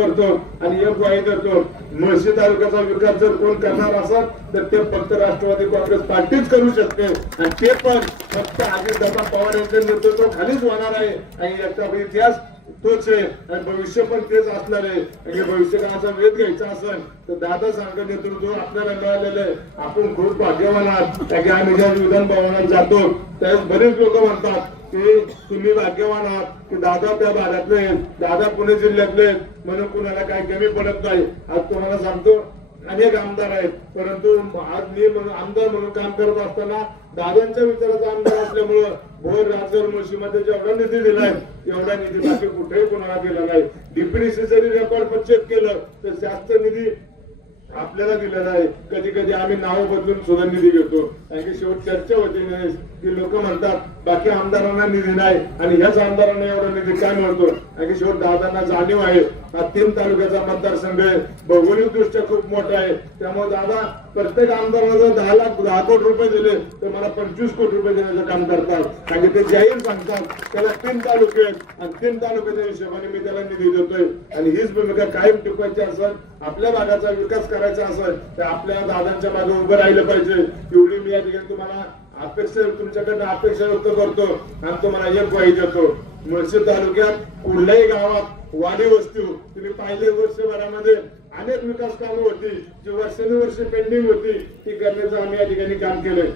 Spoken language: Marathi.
करतो आणि एक ग्वाही देतो, मुळशी तालुक्याचा विकास जर कोण करणार असेल तर ते फक्त राष्ट्रवादी काँग्रेस पार्टीच करू शकते आणि ते पण फक्त अजितदादा पवार यांच्या नेतृत्वाखालीच होणार आहे आणि याचा इतिहास तोच आहे आणि भविष्य पण तेच असणार आहे. आणि भविष्यकाळाचा वेध घ्यायचा असेल तर दादा सांगत नेतृत्व आपल्याला मिळालेलं आहे. आपण खूप भाग्यवान आहात की आम्ही ज्या विधान भवनात जातो त्यावेळेस बरेच लोक म्हणतात की तुम्ही भाग्यवान आहात की दादा त्या भागातले आहेत, दादा पुणे जिल्ह्यातले आहेत म्हणून कुणाला काही कमी पडत नाही. आज तुम्हाला सांगतो अनेक आमदार आहेत, परंतु आज मी आमदार म्हणून काम करत असताना दादांच्या विचाराचा आमदार असल्यामुळं भोर राजर मुळशीमध्ये जेवढा निधी दिलाय एवढा निधी बाकी कुठेही कोणाला दिला नाही. डीपीडीसी जरी रेकॉर्ड पच्चेत केलं तर जास्त निधी आपल्याला दिलेला आहे. कधी कधी आम्ही नाव बदलून सुद्धा निधी घेतो कारण की शेवट चर्चा होती की लोक म्हणतात बाकी आमदारांना निधी नाही आणि ह्याच आमदारांना एवढा निधी काय मिळतो कारण की शेवट दादांना जाणीव आहे. हा 3 तालुक्याचा मतदारसंघ आहे, भौगोलिक दृष्ट्या खूप मोठा आहे. त्यामुळे दादा प्रत्येक आमदाराला जर 10 कोटी रुपये दिले तर मला 25 कोटी रुपये देण्याचं काम करतात कारण की ते जाहीर सांगतात त्याला 3 तालुके आहेत आणि 3 तालुक्याच्या हिशोबाने मी त्याला निधी देतोय. आणि हीच भूमिका कायम टिकवायची असेल, आपल्या भागाचा विकास करायचा असेल तर आपल्या दादांच्या मागे उभं राहिलं पाहिजे. एवढी मी या ठिकाणी तुम्हाला अपेक्षा तुमच्याकडनं अपेक्षा व्यक्त करतो आणि तुम्हाला एक ग्वाही देतो. मुळशी तालुक्यात कुठल्याही गावात वाडी वस्ती तुम्ही पाहिले वर्षभरामध्ये अनेक विकास कामं होती जी वर्षानुवर्षे पेंडिंग होती ती करण्याचं आम्ही या ठिकाणी काम केलंय.